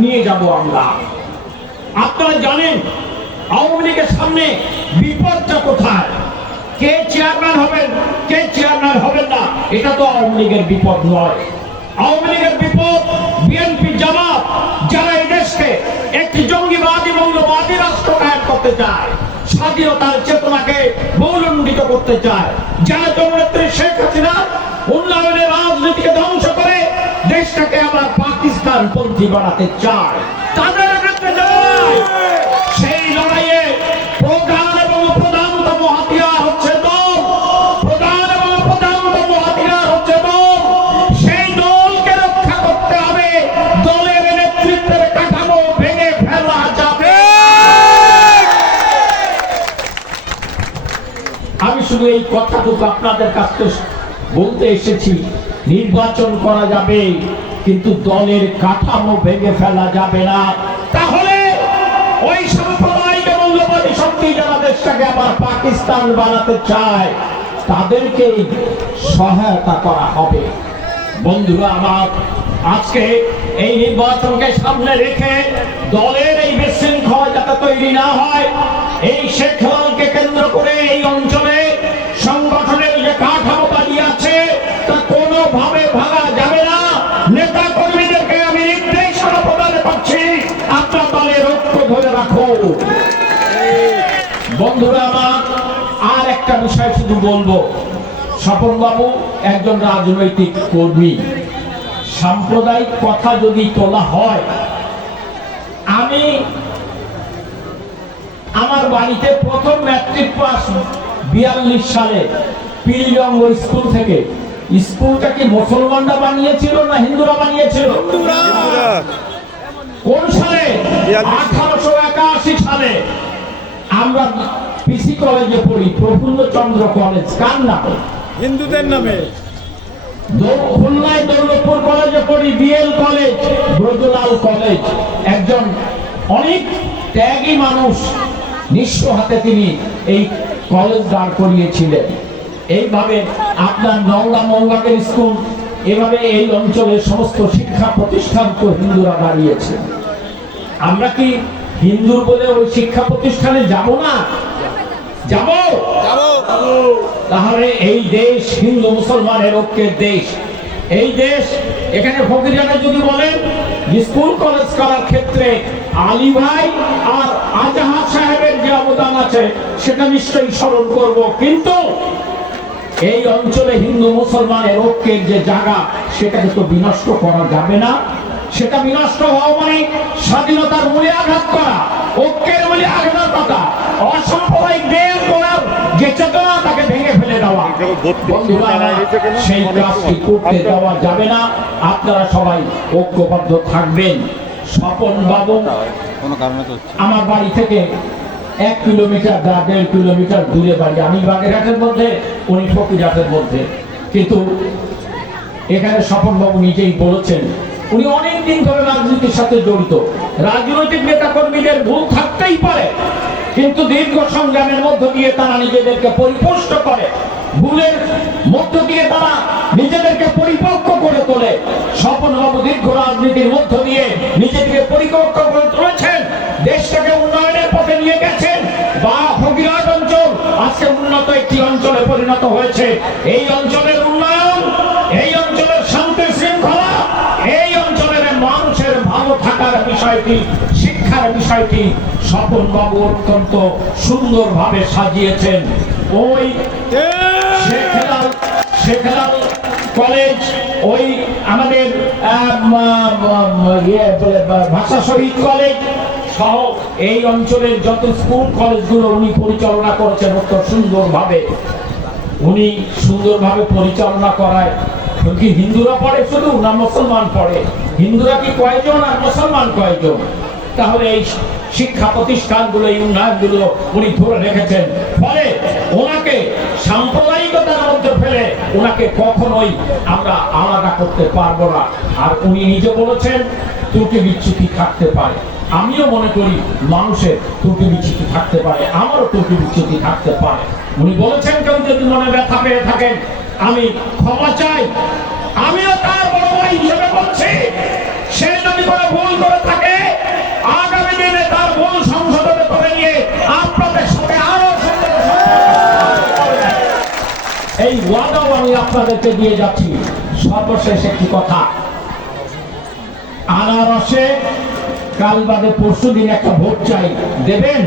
নিয়ে যাব আমরা। আপনারা জানেন, আওয়ামী লীগের সামনে বিপদটা কোথায়? কে চেয়ারম্যান হবেন, কে চেয়ারম্যান হবেন না, এটা তো আওয়ামী লীগের বিপদ নয়। আওয়ামী লীগের বিপদ বিএনপি জামাত, যারা এই দেশকে একটি জঙ্গিবাদী, মৌলবাদী রাষ্ট্র কায়েম করতে চায়, স্বাধীনতার চেতনাকে বহুলণ্ডিত করতে চায়, যারা জননেত্রী শেখ হাসিনা উন্নয়নের রাজনীতিকে ধ্বংস করে দেশটাকে আবার পাকিস্তান পন্থী বানাতে চায়। তাদের বিরুদ্ধে লড়াই সেই লড়াইয়ে প্রধান এবং প্রধানতম হাতিয়ার হচ্ছে দল। প্রধান এবং প্রধানতম হাতিয়ার হচ্ছে দল। সেই দলকে রক্ষা করতে হবে। দলের নেতৃত্বের কাঠামো ভেঙে ফেলা যাবে। আমি শুধু এই কথাটুকু আপনাদের কাছে বলতে এসেছি। নির্বাচন করা যাবে। কিন্তু দলের কাঠামো ভেঙে ফেলা যাবে না। তাহলে ওই সাম্প্রদায়িক মূল্যবাদী শক্তি যারা দেশটাকে আবার পাকিস্তান বানাতে চায়, তাদেরকে সহায়তা করা হবে। বন্ধুরা, আমার আজকে এই নির্বাচনকে সামনে রেখে দলের এই বিশৃঙ্খলা যাতে তৈরি না হয়, এই শেখ হেলালকে কেন্দ্র করে এই অঞ্চলে সংগঠনের যে কাঠামো দাঁড়িয়ে আছে তা কোনোভাবে ভাঙা যাবে না নেতা কর্মীদেরকে আমি নির্দেশনা প্রদান করছি আপনার দলের ঐক্য ধরে রাখো বন্ধুরা আমার আর একটা বিষয় শুধু বলব। স্বপন বাবু একজন রাজনৈতিক কর্মী। সাম্প্রদায়িক কথা যদি তোলা হয় আমি আমার বাড়িতে প্রথম ম্যাট্রিক পাস বিয়াল্লিশ সালে পিলজঙ্গ স্কুল থেকে। স্কুলটা কি মুসলমানরা বানিয়েছিল না হিন্দুরা বানিয়েছিল? কোন সালে? আঠারোশো একাশি আমরা পিসি কলেজে পড়ি প্রফুল্ল চন্দ্র কলেজ কার নামে? হিন্দুদের নামে। খুলনায় দৌলতপুর কলেজে পড়ি বিএল কলেজ ব্রজলাল কলেজ। একজন অনেক ত্যাগী মানুষ নিঃস্ব হাতে তিনি এই কলেজ দাঁড় করিয়েছিলেন। এইভাবে আপনার নওগাঁ মঙ্গাকের স্কুল এভাবে এই অঞ্চলের সমস্ত শিক্ষা প্রতিষ্ঠান তো হিন্দুরা দাঁড়িয়েছে আমরা কি হিন্দুর বলে ওই শিক্ষা প্রতিষ্ঠানে যাব না। যাব? তাহলে এই দেশ হিন্দু মুসলমানের ঐক্যের দেশ। এই দেশ এখানে ফকিরানা যদি বলেন স্কুল কলেজ করার ক্ষেত্রে আলী ভাই আর আজাহার সাহেবের যে অবদান আছে সেটা নিশ্চয়ই স্মরণ করব। কিন্তু এই অঞ্চলে হিন্দু মুসলমানের ঐক্যের যে জায়গা সেটাকে তো বিনষ্ট করা যাবে না। সেটা বিনষ্ট হওয়া মানে স্বাধীনতার মূলে আঘাত করা, ঐক্যের মূলে আঘাত করা, অসাম্প্রদায়িক দেশ করার যে চেতনা তাকে ভেঙে ফেলে দেওয়া। বন্ধুরা, সেই কাজটি করতে দেওয়া যাবে না। আপনারা সবাই ঐক্যবদ্ধ থাকবেন। স্বপন বাবু, আমার বাড়ি থেকে এক কিলোমিটার বা দেড় কিলোমিটার দূরে বাড়ি, আমি বাগেরহাটের মধ্যে, উনি ফকিরহাটের মধ্যে। কিন্তু এখানে স্বপনবাবু নিজেই বলেছেন উনি অনেক দিন ধরে রাজনীতির সাথে জড়িত। রাজনৈতিক নেতা কর্মীদের ভুল থাকতেই পারে, কিন্তু দীর্ঘ সংগ্রামের মধ্য দিয়ে তারা নিজেদেরকে পরিপুষ্ট করে, ভুলের মধ্য দিয়ে তারা নিজেদেরকে পরিপক্ক করে তোলে। স্বপনবাবু দীর্ঘ রাজনীতির মধ্য দিয়ে নিজেদেরকে পরিপক্ক করে তুলেছেন, দেশটাকে উন্নয়নের পথে নিয়ে গেছেন। বা ফকিরহাট অঞ্চল, আজকে উন্নত একটি অঞ্চলে পরিণত হয়েছে। এই অঞ্চলের বিষয়টি, শিক্ষার বিষয়টি স্বপন বাবু অত্যন্ত সুন্দরভাবে সাজিয়েছেন। ওই কলেজ, ওই আমাদের ইয়ে ভাষা শহীদ কলেজ সহ এই অঞ্চলের যত স্কুল, কলেজগুলো উনি পরিচালনা করেছেন অত্যন্ত সুন্দরভাবে। উনি সুন্দরভাবে পরিচালনা করায়, কি হিন্দুরা পড়ে শুধু না মুসলমান পড়ে? হিন্দুরা কি কয়জন আর মুসলমান কয়জন? তাহলে এই শিক্ষা প্রতিষ্ঠানগুলো, এই উন্নয়নগুলো উনি ধরে রেখেছেন। ফলে ওনাকে সাম্প্রদায়িকতার মধ্যে ফেলে ওনাকে কখনোই আমরা আলাদা করতে পারব না। আর উনি নিজে বলেছেন, ত্রুটি বিচ্যুতি থাকতে পারে। আমিও মনে করি মানুষের ত্রুটি বিচ্ছুতি থাকতে পারে, আমারও ত্রুটি বিচ্যুতি থাকতে পারে। উনি বলেছেন, কেউ যদি মনে ব্যথা পেয়ে থাকেন, আমি ক্ষমা চাই। আমিও হিসেবে বলছি সে যদি কোনো ভুল করে থাকে এই ওয়াদাও আমি আপনাদেরকে দিয়ে যাচ্ছি। সর্বশেষ একটি কথা। আনারসে কাল বাদে পরশু দিন একটা ভোট চাই। দেবেন?